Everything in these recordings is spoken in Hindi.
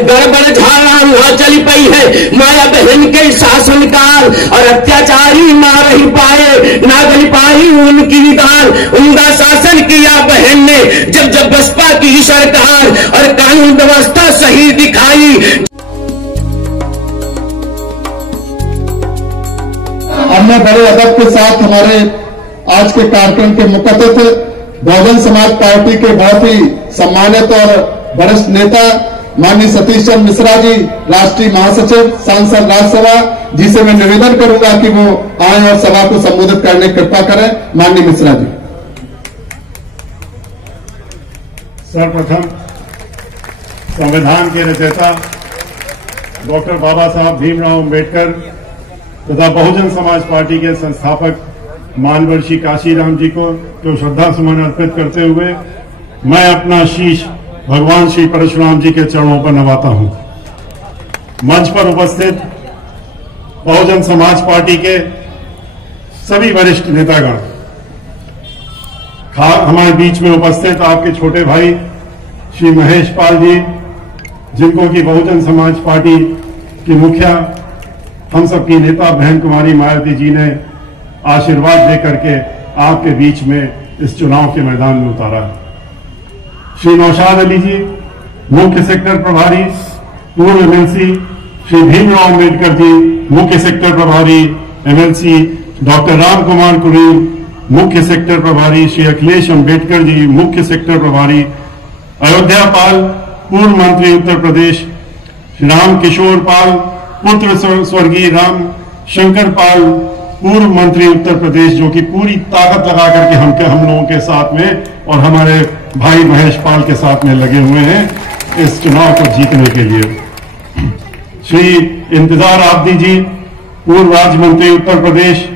गड़बड़ झाड़ा हुआ चली पई है। माया बहन के शासनकाल और अत्याचारी ना रही पाए, ना गल पाई उनकी दाल। उनका शासन किया बहन ने जब बसपा की सरकार और कानून व्यवस्था सही दिखाई। हमने बड़े अदब के साथ हमारे आज के कार्यक्रम के मुख्य अतिथि बहुजन समाज पार्टी के बहुत ही सम्मानित और वरिष्ठ नेता माननीय सतीश चंद्र मिश्रा जी, राष्ट्रीय महासचिव, सांसद राज्यसभा जी से मैं निवेदन करूंगा कि वो आए और सभा को संबोधित करने की कृपा करें। माननीय मिश्रा जी। सर्वप्रथम संविधान के रचयिता डॉक्टर बाबा साहब भीमराव अम्बेडकर तथा बहुजन समाज पार्टी के संस्थापक मानवर श्री काशीराम जी को श्रद्धा सुमन अर्पित करते हुए मैं अपना शीश भगवान श्री परशुराम जी के चरणों पर नवाता हूं। मंच पर उपस्थित बहुजन समाज पार्टी के सभी वरिष्ठ नेतागण, हमारे बीच में उपस्थित आपके छोटे भाई श्री महेश पाल जी, जिनको कि बहुजन समाज पार्टी की मुखिया हम सबकी नेता बहन कुमारी मायावती जी ने आशीर्वाद देकर के आपके बीच में इस चुनाव के मैदान में उतारा है। श्री नौशाद अली जी, मुख्य सेक्टर प्रभारी, पूर्व एमएलसी, श्री भीमराव अम्बेडकर जी, मुख्य सेक्टर प्रभारी एमएलसी, डॉक्टर राम कुमार कुरील, मुख्य सेक्टर प्रभारी, श्री अखिलेश अम्बेडकर जी, मुख्य सेक्टर प्रभारी, अयोध्या पाल, पूर्व मंत्री उत्तर प्रदेश, श्री राम किशोर पाल, पुत्र स्वर्गीय राम शंकर पाल, पूर्व मंत्री उत्तर प्रदेश, जो कि पूरी ताकत लगा करके हम लोगों के साथ में और हमारे भाई महेश पाल के साथ में लगे हुए हैं इस चुनाव को जीतने के लिए। श्री इंतजार आब्दी जी, पूर्व राज्य मंत्री उत्तर प्रदेश,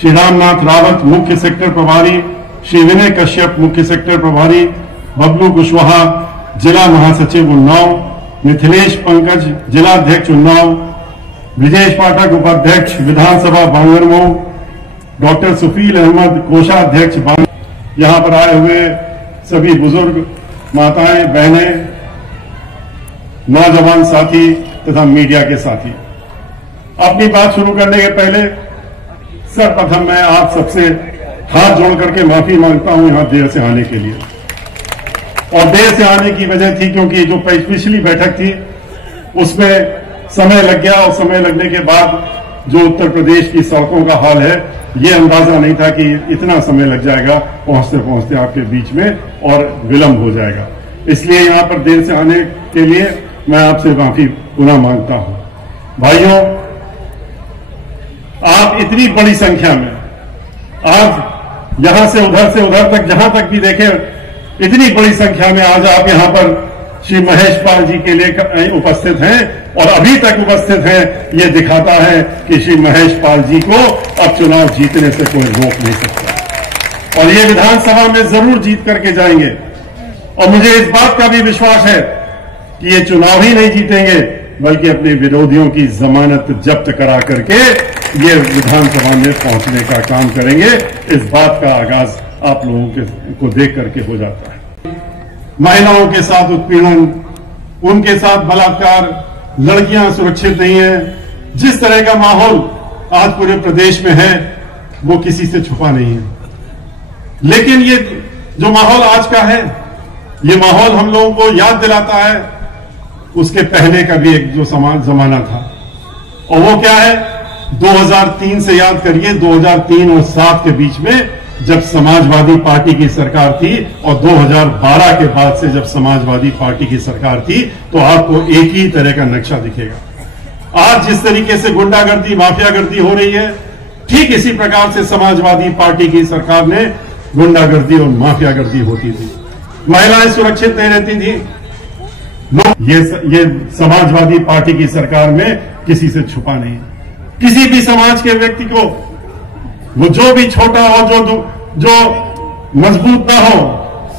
श्री रामनाथ रावत, मुख्य सेक्टर प्रभारी, श्री विनय कश्यप, मुख्य सेक्टर प्रभारी, बबलू कुशवाहा, जिला महासचिव उन्नाव, मिथिलेश पंकज, जिलाध्यक्ष उन्नाव, ब्रिजेश पाठक, उपाध्यक्ष विधानसभा बांगरमऊ, डॉक्टर सुफील अहमद, कोषाध्यक्ष बांगर। यहां पर आए हुए सभी बुजुर्ग, माताएं, बहनें, नौजवान साथी तथा मीडिया के साथी, अपनी बात शुरू करने के पहले सर्वप्रथम मैं आप सबसे हाथ जोड़ करके माफी मांगता हूं यहां देर से आने के लिए। और देर से आने की वजह थी क्योंकि जो पिछली बैठक थी उसमें समय लग गया और समय लगने के बाद जो उत्तर प्रदेश की सड़कों का हाल है, ये अंदाजा नहीं था कि इतना समय लग जाएगा पहुंचते पहुंचते आपके बीच में और विलंब हो जाएगा। इसलिए यहां पर देर से आने के लिए मैं आपसे माफी पुनः मांगता हूं। भाइयों, आप इतनी बड़ी संख्या में आज यहां से उधर तक जहां तक भी देखें, इतनी बड़ी संख्या में आज आप यहां पर श्री महेश पाल जी के लिए उपस्थित हैं और अभी तक उपस्थित हैं। यह दिखाता है कि श्री महेश पाल जी को अब चुनाव जीतने से कोई रोक नहीं सकता और ये विधानसभा में जरूर जीत करके जाएंगे। और मुझे इस बात का भी विश्वास है कि ये चुनाव ही नहीं जीतेंगे बल्कि अपने विरोधियों की जमानत जब्त करा करके ये विधानसभा में पहुंचने का काम करेंगे। इस बात का आगाज आप लोगों को देख करके हो जाता है। महिलाओं के साथ उत्पीड़न, उनके साथ बलात्कार, लड़कियां सुरक्षित नहीं है, जिस तरह का माहौल आज पूरे प्रदेश में है वो किसी से छुपा नहीं है। लेकिन ये जो माहौल आज का है, ये माहौल हम लोगों को याद दिलाता है उसके पहले का भी एक जो जमाना था। और वो क्या है, 2003 से याद करिए, 2003 और 2007 के बीच में जब समाजवादी पार्टी की सरकार थी और 2012 के बाद से जब समाजवादी पार्टी की सरकार थी तो आपको एक ही तरह का नक्शा दिखेगा। आज जिस तरीके से गुंडागर्दी, माफियागर्दी हो रही है, ठीक इसी प्रकार से समाजवादी पार्टी की सरकार ने गुंडागर्दी और माफियागर्दी होती थी। महिलाएं सुरक्षित नहीं रहती थी। ये समाजवादी पार्टी की सरकार में किसी से छुपा नहीं। किसी भी समाज के व्यक्ति को, वो जो भी छोटा हो, जो मजबूत ना हो,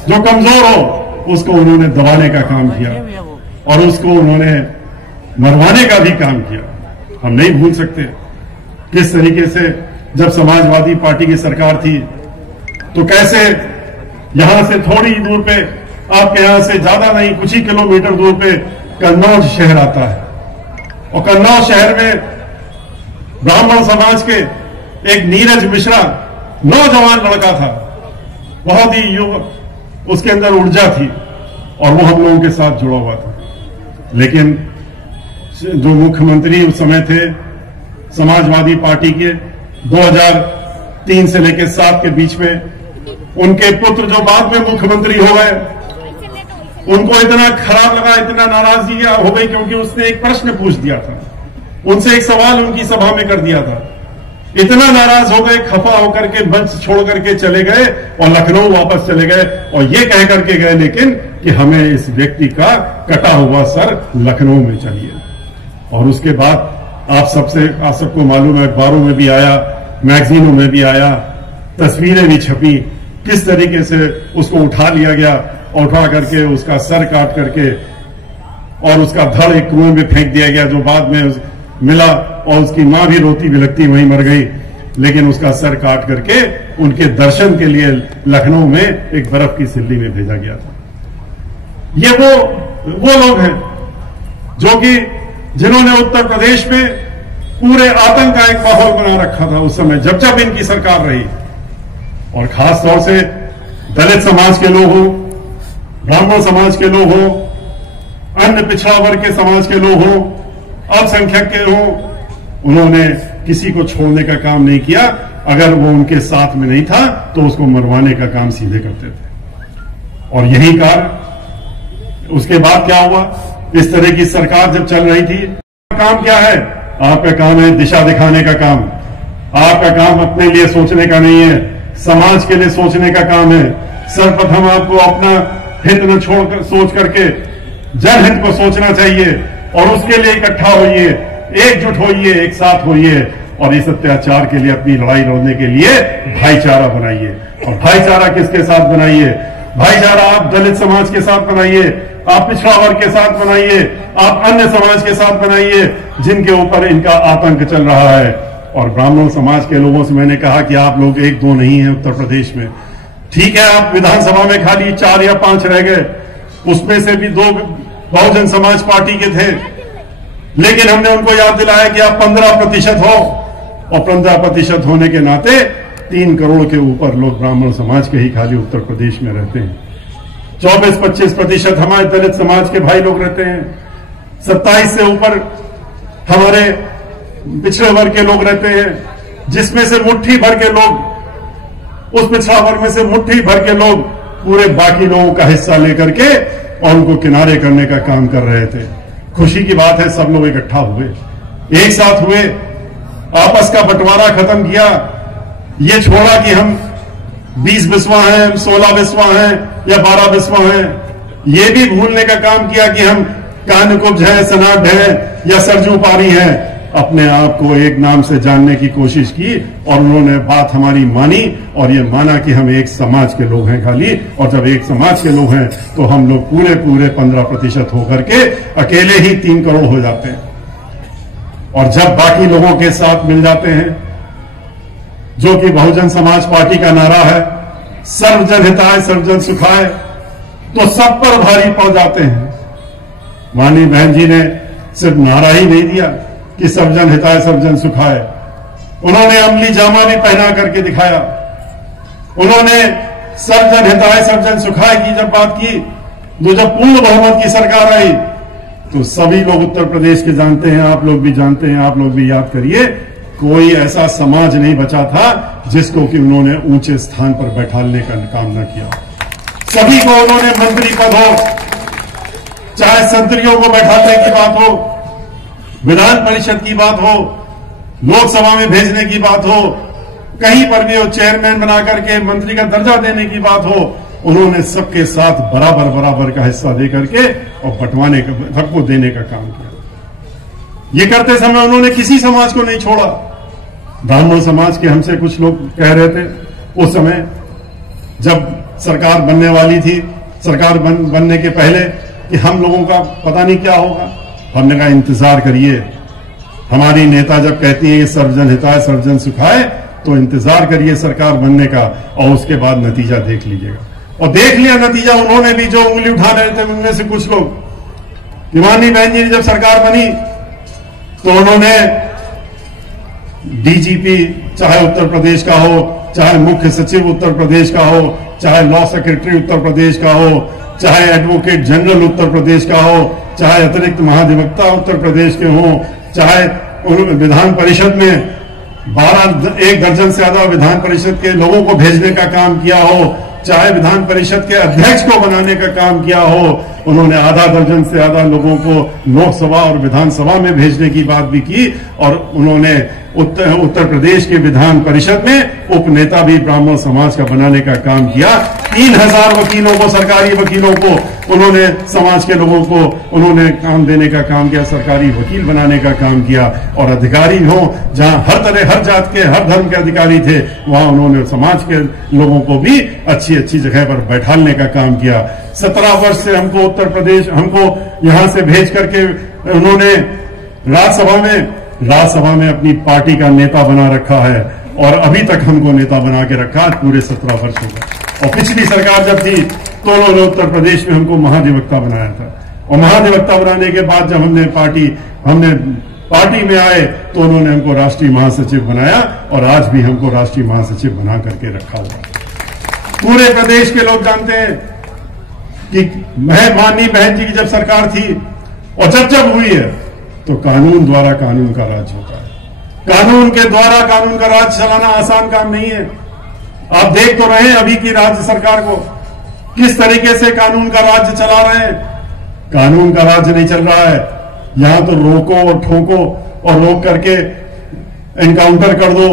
जो कमजोर हो, उसको उन्होंने दबाने का काम किया और उसको उन्होंने मरवाने का भी काम किया। हम नहीं भूल सकते किस तरीके से जब समाजवादी पार्टी की सरकार थी तो कैसे यहां से थोड़ी दूर पे, आपके यहां से ज्यादा नहीं, कुछ ही किलोमीटर दूर पे कन्नौज शहर आता है, और कन्नौज शहर में ब्राह्मण समाज के एक नीरज मिश्रा नौजवान लड़का था, बहुत ही युवक, उसके अंदर ऊर्जा थी और वो हम लोगों के साथ जुड़ा हुआ था। लेकिन जो मुख्यमंत्री उस समय थे समाजवादी पार्टी के, 2003 से लेकर 7 के बीच में, उनके पुत्र जो बाद में मुख्यमंत्री हो गए, उनको इतना खराब लगा, इतना नाराजगी हो गई, क्योंकि उसने एक प्रश्न पूछ दिया था, उनसे एक सवाल उनकी सभा में कर दिया था। इतना नाराज हो गए, खफा होकर के मंच छोड़ करके चले गए और लखनऊ वापस चले गए, और ये कह करके गए लेकिन कि हमें इस व्यक्ति का कटा हुआ सर लखनऊ में चाहिए। और उसके बाद आप सबको मालूम है, अखबारों में भी आया, मैगजीनों में भी आया, तस्वीरें भी छपी, किस तरीके से उसको उठा लिया गया, उठा करके उसका सर काट करके और उसका धड़ एक कुएं में फेंक दिया गया, जो बाद में मिला, और उसकी मां भी रोती बिलखती वहीं मर गई, लेकिन उसका सर काट करके उनके दर्शन के लिए लखनऊ में एक बर्फ की सिल्ली में भेजा गया था। ये वो लोग हैं जो कि जिन्होंने उत्तर प्रदेश में पूरे आतंक का एक माहौल बना रखा था उस समय, जब जब इनकी सरकार रही, और खास तौर से दलित समाज के लोग हों, ब्राह्मण समाज के लोग हों, अन्य पिछड़ा वर्ग के समाज के लोग हों, अल्पसंख्यक के हों, उन्होंने किसी को छोड़ने का काम नहीं किया। अगर वो उनके साथ में नहीं था तो उसको मरवाने का काम सीधे करते थे। और यही कारण उसके बाद क्या हुआ, इस तरह की सरकार जब चल रही थी, काम क्या है, आपका काम है दिशा दिखाने का काम। आपका काम अपने लिए सोचने का नहीं है, समाज के लिए सोचने का काम है। सर्वप्रथम आपको अपना हित न छोड़कर सोच करके जनहित को सोचना चाहिए, और उसके लिए इकट्ठा होइए, एकजुट होइए, एक साथ होइए, और इस अत्याचार के लिए अपनी लड़ाई लड़ने के लिए भाईचारा बनाइए। और भाईचारा किसके साथ बनाइए? भाईचारा आप दलित समाज के साथ बनाइए, आप पिछड़ा वर्ग के साथ बनाइए, आप अन्य समाज के साथ बनाइए जिनके ऊपर इनका आतंक चल रहा है। और ब्राह्मण समाज के लोगों से मैंने कहा कि आप लोग 1-2 नहीं हैं उत्तर प्रदेश में, ठीक है, आप विधानसभा में खाली 4 या 5 रह गए, उसमें से भी 2 बहुजन समाज पार्टी के थे, लेकिन हमने उनको याद दिलाया कि आप 15% हो, और 15% होने के नाते 3 करोड़ के ऊपर लोग ब्राह्मण समाज के ही खाली उत्तर प्रदेश में रहते हैं। 24-25% हमारे दलित समाज के भाई लोग रहते हैं, 27 से ऊपर हमारे पिछड़े वर्ग के लोग रहते हैं, जिसमें से मुट्ठी भर के लोग, उस पिछड़ा वर्ग में से मुट्ठी भर के लोग पूरे बाकी लोगों का हिस्सा लेकर के और उनको किनारे करने का काम कर रहे थे। खुशी की बात है, सब लोग इकट्ठा हुए, एक साथ हुए, आपस का बंटवारा खत्म किया। ये छोड़ा कि हम 20 बिस्वा हैं, हम 16 बिस्वा हैं या 12 बिस्वा हैं, ये भी भूलने का काम किया कि हम कानकुब्ज हैं, सनाड हैं या सरजू पारी हैं। अपने आप को एक नाम से जानने की कोशिश की, और उन्होंने बात हमारी मानी, और ये माना कि हम एक समाज के लोग हैं खाली, और जब एक समाज के लोग हैं तो हम लोग पूरे 15% होकर के अकेले ही 3 करोड़ हो जाते हैं। और जब बाकी लोगों के साथ मिल जाते हैं, जो कि बहुजन समाज पार्टी का नारा है, सर्वजन हिताय सर्वजन सुखाय, तो सब पर भारी पड़ जाते हैं। माननीय बहन जी ने सिर्फ नारा ही नहीं दिया कि सर्वजन हिताय सर्वजन सुखाय, उन्होंने अमली जामा भी पहना करके दिखाया। उन्होंने सर्वजन हिताय सर्वजन सुखाय की जब बात की, तो जब पूर्ण बहुमत की सरकार आई, तो सभी लोग उत्तर प्रदेश के जानते हैं, आप लोग भी जानते हैं, आप लोग भी याद करिए, कोई ऐसा समाज नहीं बचा था जिसको कि उन्होंने ऊंचे स्थान पर बैठाने का काम न किया। सभी को उन्होंने मंत्री पद हो, चाहे संतरियों को बैठाने की बात हो, विधान परिषद की बात हो, लोकसभा में भेजने की बात हो, कहीं पर भी वो चेयरमैन बना करके मंत्री का दर्जा देने की बात हो, उन्होंने सबके साथ बराबर का हिस्सा दे करके और बंटवाने का, सबको देने का काम किया। ये करते समय उन्होंने किसी समाज को नहीं छोड़ा। ब्राह्मण समाज के हमसे कुछ लोग कह रहे थे उस समय जब सरकार बनने वाली थी, सरकार बनने के पहले, कि हम लोगों का पता नहीं क्या होगा। हमने कहा इंतजार करिए, हमारी नेता जब कहती है सर्वजन हिताय सर्वजन सुखाय, तो इंतजार करिए सरकार बनने का, और उसके बाद नतीजा देख लीजिएगा। और देख लिया नतीजा। उन्होंने भी जो उंगली उठा रहे थे उनमें से कुछ लोग, कि माननीय बहन जी ने जब सरकार बनी तो उन्होंने डीजीपी चाहे उत्तर प्रदेश का हो, चाहे मुख्य सचिव उत्तर प्रदेश का हो, चाहे लॉ सेक्रेटरी उत्तर प्रदेश का हो, चाहे एडवोकेट जनरल उत्तर प्रदेश का हो, चाहे अतिरिक्त महाधिवक्ता उत्तर प्रदेश के हों, चाहे विधान परिषद में 1 दर्जन से ज्यादा विधान परिषद के लोगों को भेजने का काम किया हो, चाहे विधान परिषद के अध्यक्ष को बनाने का काम किया हो, उन्होंने आधा दर्जन से ज्यादा लोगों को लोकसभा और विधानसभा में भेजने की बात भी की और उन्होंने उत्तर प्रदेश के विधान परिषद में उपनेता भी ब्राह्मण समाज का बनाने का काम किया। 3000 वकीलों को, सरकारी वकीलों को उन्होंने, समाज के लोगों को उन्होंने काम देने का काम किया, सरकारी वकील बनाने का काम किया। और अधिकारी हो, जहां हर तरह, हर जात के, हर धर्म के अधिकारी थे, वहां उन्होंने समाज के लोगों को भी अच्छी अच्छी जगह पर बैठाने का काम किया। 17 वर्ष से हमको उत्तर प्रदेश, हमको यहां से भेज करके उन्होंने राज्यसभा में अपनी पार्टी का नेता बना रखा है और अभी तक हमको नेता बना के रखा, पूरे 17 वर्ष हो गए। और पिछली सरकार जब थी तो उन्होंने उत्तर प्रदेश में हमको महाधिवक्ता बनाया था और महाधिवक्ता बनाने के बाद जब हमने पार्टी में आए तो उन्होंने हमको राष्ट्रीय महासचिव बनाया और आज भी हमको राष्ट्रीय महासचिव बना करके रखा हुआ। पूरे प्रदेश के लोग जानते हैं कि माननीय बहन जी की जब सरकार थी और जब हुई है तो कानून द्वारा कानून का राज होता है। कानून के द्वारा कानून का राज चलाना आसान काम नहीं है। आप देख तो रहे हैं अभी की राज्य सरकार को, किस तरीके से कानून का राज्य चला रहे हैं। कानून का राज्य नहीं चल रहा है। यहां तो रोको और ठोको और रोक करके एनकाउंटर कर दो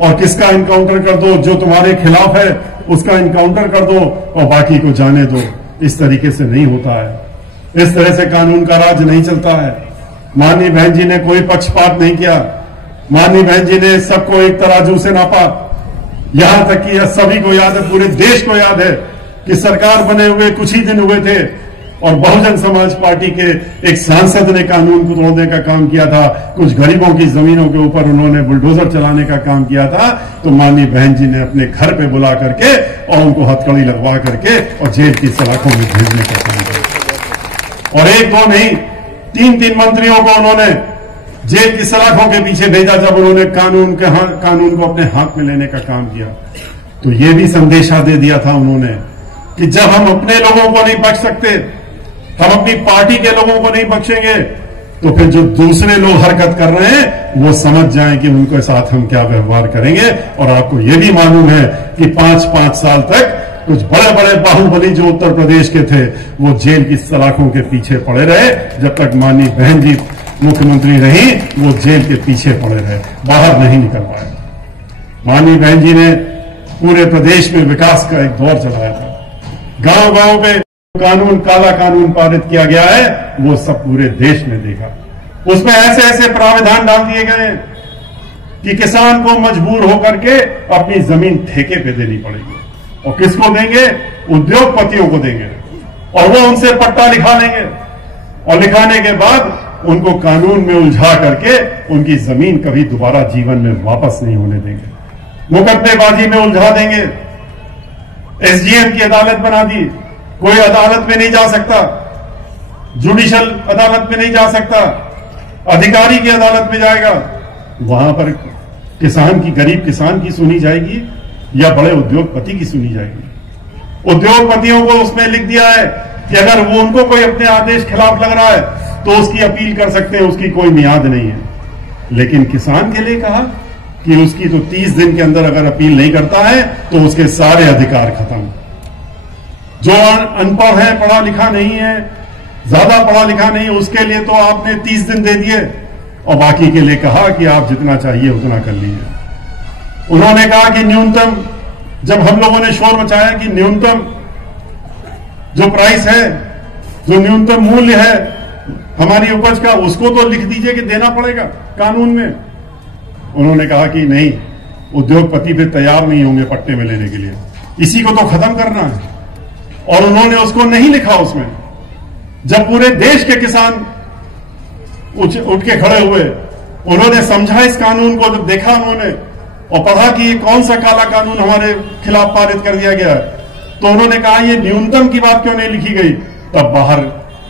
और किसका एनकाउंटर कर दो, जो तुम्हारे खिलाफ है उसका एनकाउंटर कर दो और बाकी को जाने दो। इस तरीके से नहीं होता है। इस तरह से कानून का राज नहीं चलता है। माननीय बहन जी ने कोई पक्षपात नहीं किया। माननीय बहन जी ने सबको एक तराजू से नापा। यहां तक कि सभी को याद है, पूरे देश को याद है कि सरकार बने हुए कुछ ही दिन हुए थे और बहुजन समाज पार्टी के एक सांसद ने कानून को तोड़ने का काम किया था। कुछ गरीबों की जमीनों के ऊपर उन्होंने बुलडोजर चलाने का काम किया था तो माननीय बहन जी ने अपने घर पे बुला करके और उनको हथकड़ी लगवा करके और जेल की सलाखों में भेजने का काम किया। और 1-2 नहीं, 3-3 मंत्रियों को उन्होंने जेल की सलाखों के पीछे भेजा जब उन्होंने कानून को अपने हाथ में लेने का काम किया। तो ये भी संदेशा दे दिया था उन्होंने कि जब हम अपने लोगों को नहीं बख्श सकते, हम अपनी पार्टी के लोगों को नहीं बख्शेंगे तो फिर जो दूसरे लोग हरकत कर रहे हैं वो समझ जाएं कि उनके साथ हम क्या व्यवहार करेंगे। और आपको ये भी मालूम है कि 5-5 साल तक कुछ बड़े बड़े बाहुबली जो उत्तर प्रदेश के थे वो जेल की सलाखों के पीछे पड़े रहे। जब तक माननीय बहन जी मुख्यमंत्री रही वो जेल के पीछे पड़े रहे, बाहर नहीं निकल पाए। माननीय बहन जी ने पूरे प्रदेश में विकास का एक दौर चलाया था। गांव गांव पे कानून, काला कानून पारित किया गया है वो सब पूरे देश ने देखा। उसमें ऐसे ऐसे प्रावधान डाल दिए गए कि किसान को मजबूर होकर के अपनी जमीन ठेके पे देनी पड़ेगी। और किसको देंगे? उद्योगपतियों को देंगे और वो उनसे पट्टा लिखा लेंगे और लिखाने के बाद उनको कानून में उलझा करके उनकी जमीन कभी दोबारा जीवन में वापस नहीं होने देंगे। मुकदमेबाजी में उलझा देंगे। एसडीएम की अदालत बना दी, कोई अदालत में नहीं जा सकता, जुडिशल अदालत में नहीं जा सकता, अधिकारी की अदालत में जाएगा। वहां पर किसान की, गरीब किसान की सुनी जाएगी या बड़े उद्योगपति की सुनी जाएगी। उद्योगपतियों को उसमें लिख दिया है कि अगर वो उनको कोई अपने आदेश खिलाफ लग रहा है तो उसकी अपील कर सकते हैं, उसकी कोई मियाद नहीं है। लेकिन किसान के लिए कहा कि उसकी तो 30 दिन के अंदर अगर अपील नहीं करता है तो उसके सारे अधिकार खत्म। जो अनपढ़ है, पढ़ा लिखा नहीं है, ज्यादा पढ़ा लिखा नहीं, उसके लिए तो आपने 30 दिन दे दिए और बाकी के लिए कहा कि आप जितना चाहिए उतना कर लीजिए। उन्होंने कहा कि न्यूनतम, जब हम लोगों ने शोर मचाया कि न्यूनतम जो प्राइस है, जो न्यूनतम मूल्य है हमारी उपज का, उसको तो लिख दीजिए कि देना पड़ेगा कानून में। उन्होंने कहा कि नहीं, उद्योगपति फिर तैयार नहीं होंगे पट्टे में लेने के लिए, इसी को तो खत्म करना है। और उन्होंने उसको नहीं लिखा उसमें। जब पूरे देश के किसान उठ के खड़े हुए, उन्होंने समझा इस कानून को, जब देखा उन्होंने और पढ़ा कि ये कौन सा काला कानून हमारे खिलाफ पारित कर दिया गया है, तो उन्होंने कहा ये न्यूनतम की बात क्यों नहीं लिखी गई। तब बाहर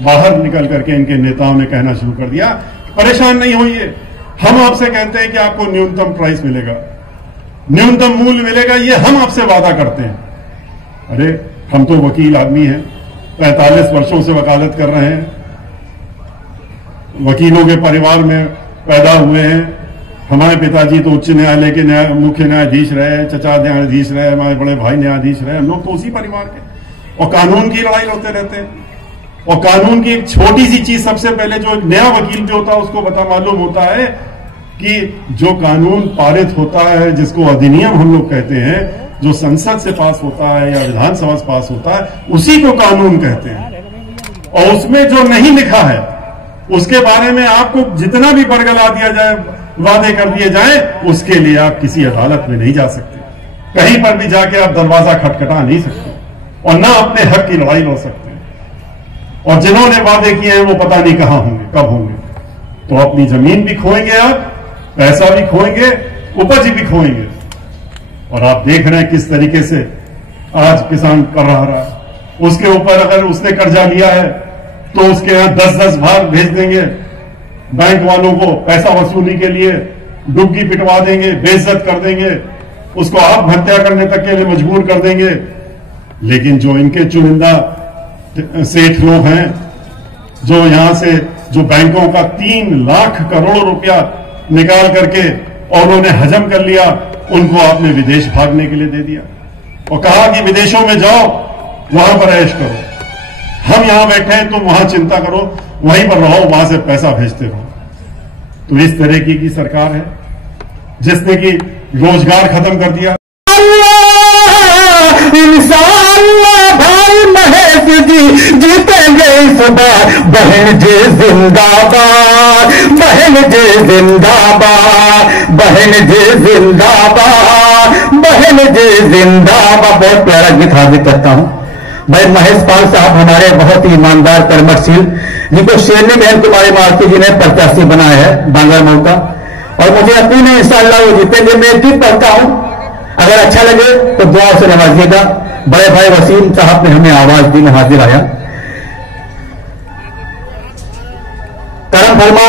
बाहर निकल करके इनके नेताओं ने कहना शुरू कर दिया, परेशान नहीं होइए, हम आपसे कहते हैं कि आपको न्यूनतम प्राइस मिलेगा, न्यूनतम मूल्य मिलेगा, ये हम आपसे वादा करते हैं। अरे हम तो वकील आदमी हैं, 45 वर्षों से वकालत कर रहे हैं, वकीलों के परिवार में पैदा हुए हैं, हमारे पिताजी तो उच्च न्यायालय के मुख्य न्यायाधीश रहे, चचा न्यायाधीश रहे, हमारे बड़े भाई न्यायाधीश रहे, हम लोग तो उसी परिवार के, और कानून की लड़ाई लड़ते रहते हैं। और कानून की एक छोटी सी चीज सबसे पहले जो एक नया वकील भी होता है उसको मालूम होता है कि जो कानून पारित होता है, जिसको अधिनियम हम लोग कहते हैं, जो संसद से पास होता है या विधानसभा से पास होता है, उसी को कानून कहते हैं। और उसमें जो नहीं लिखा है उसके बारे में आपको जितना भी बरगला दिया जाए, वादे कर दिए जाए, उसके लिए आप किसी अदालत में नहीं जा सकते, कहीं पर भी जाके आप दरवाजा खटखटा नहीं सकते, और ना अपने हक की लड़ाई लड़ सकते। और जिन्होंने वादे किए हैं वो पता नहीं कहां होंगे, कब होंगे। तो अपनी जमीन भी खोएंगे, आप पैसा भी खोएंगे, उपज भी खोएंगे। और आप देख रहे हैं किस तरीके से आज किसान कर रहा है। उसके ऊपर अगर उसने कर्जा लिया है तो उसके यहां 10-10 भाग भेज देंगे बैंक वालों को पैसा वसूली के लिए, डुग्गी पिटवा देंगे, बेइज्जत कर देंगे, उसको आत्महत्या करने तक के लिए मजबूर कर देंगे। लेकिन जो इनके चुनिंदा सेठ लोग हैं, जो यहां से जो बैंकों का 3 लाख करोड़ रुपया निकाल करके और उन्होंने हजम कर लिया, उनको आपने विदेश भागने के लिए दे दिया और कहा कि विदेशों में जाओ, वहां पर ऐश करो, हम यहां बैठे हैं, तुम वहां चिंता करो, वहीं पर रहो, वहां से पैसा भेजते रहो। तो इस तरह की सरकार है जिसने कि रोजगार खत्म कर दिया। इंशाअल्लाह भाई महेश जी जीतेंगे इस बार, बहन जी जिंदाबाद, बहन जी जिंदाबाद, बहन जी जिंदाबाद, बहन जी जिंदाबाद। बहुत प्यारा गीत हाजिर करता हूं। भाई महेश पाल साहब हमारे बहुत ही ईमानदार कर्मठशील, जिनको शेरनी बहन कुमारी मार्ती जी ने प्रत्याशी बनाया है बांग्लामोड़ का, और मुझे यकीन है इंशाअल्लाह वो जीतेंगे। मैं एक गीत पढ़ता हूं, अगर अच्छा लगे तो दुआ से नवाजिएगा। बड़े भाई वसीम साहब ने हमें आवाज दी, में हाजिर आया। करम फरमा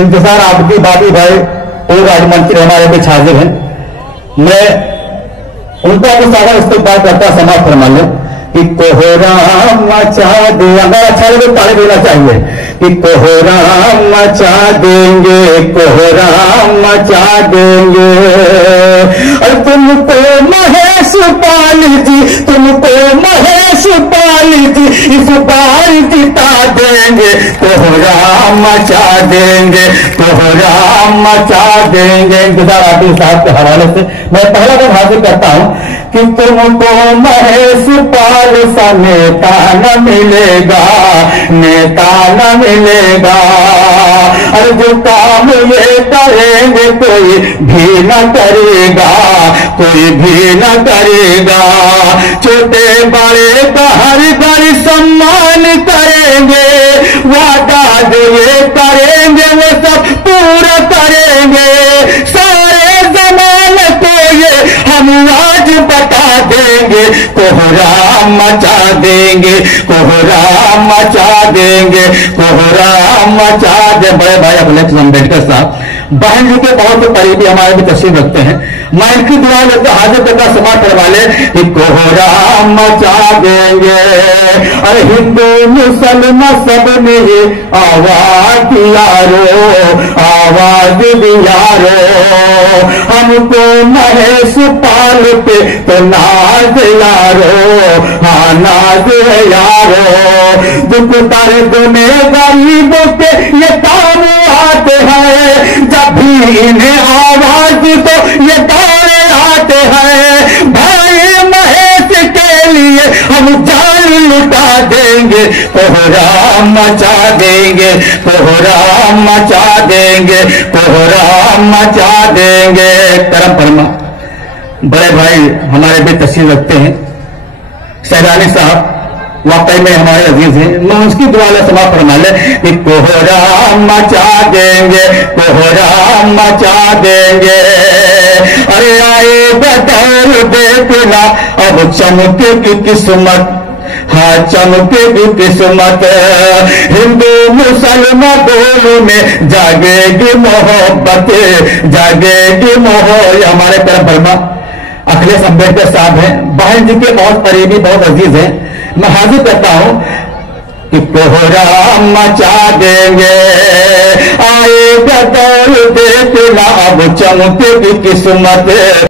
इंतजार आपकी बाबी भाई पूर्व राज्यमंत्री हमारे बीच हाजिर हैं। मैं उनका भी सारा इस्तेमाल करता समाज फरमा ले कि कोहराम मचा दे, अगर अच्छा लगे ताले देना चाहिए कि कोहराम मचा देंगे, कोहराम मचा देंगे। और तुमको महेश पाल जी, तुमको महेश पाल जी इस बार जिता देंगे, कोहराम मचा देंगे, कोहराम मचा देंगे। इंतजार आदिल साहब के हवाले से मैं पहला बार हाजिर करता हूं कि तुमको महेश पाल सा नेता न मिलेगा, नेता न मिलेगा। और जो काम ये करेंगे कोई भी न करेगा, कोई भी न करेगा। छोटे बड़े का हर घर सम्मान करेंगे, वादा जो ये करेंगे वो सब पूरा करेंगे। सारे जमाने को ये हम आज बता देंगे, कोहराम मचा देंगे, कोहराम मचा देंगे, कोहराम मचा दे। बड़े भाई अखिलेश अम्बेडकर साहब बहन जी के बहुत करीबी हमारे भी तस्वीर रखते हैं। मैं इनकी दुआ लेकर हाजिर करना समाज करवा ले कि कोहराम मचा देंगे। अरे हिंदू मुसलमान सब ने ये आवाज दिया रो, आवाज दिया रो। हमको महेश पाल पे तो नाज यारो, हाँ नाज यारो। दुख दर्द में गरीबों के ये काम आते हैं, जब भी इन्हें आवाज तो ये दौड़े आते हैं। भाई महेश के लिए हम जान लुटा देंगे, कोहराम मचा देंगे, कोहराम मचा देंगे, कोहराम मचा देंगे। करम फरमा बड़े भाई हमारे भी तस्वीर रखते हैं, सैलानी साहब वाकई में हमारे अजीज हैं। मैं उसकी दुआ ले समाप्त फरमा ले कि कोहराम मचा देंगे, कोहराम मचा देंगे। अरे आए बदौर देखना अब चमके की किस्मत, हाँ चमकेगी किस्मत, हिंदू मुसलमान दोनों में जागेगी मोहब्बत, जागेगी मोहब्बत। हमारे तरफ बर्मा अखिलेश अम्बेडकर साहब हैं, बहन जी के बहुत करीबी, बहुत अजीज हैं। मैं हाजिर करता हूं कि कोहराम मचा देंगे, आएगा दौर देखना अब चमकेगी किस्मत।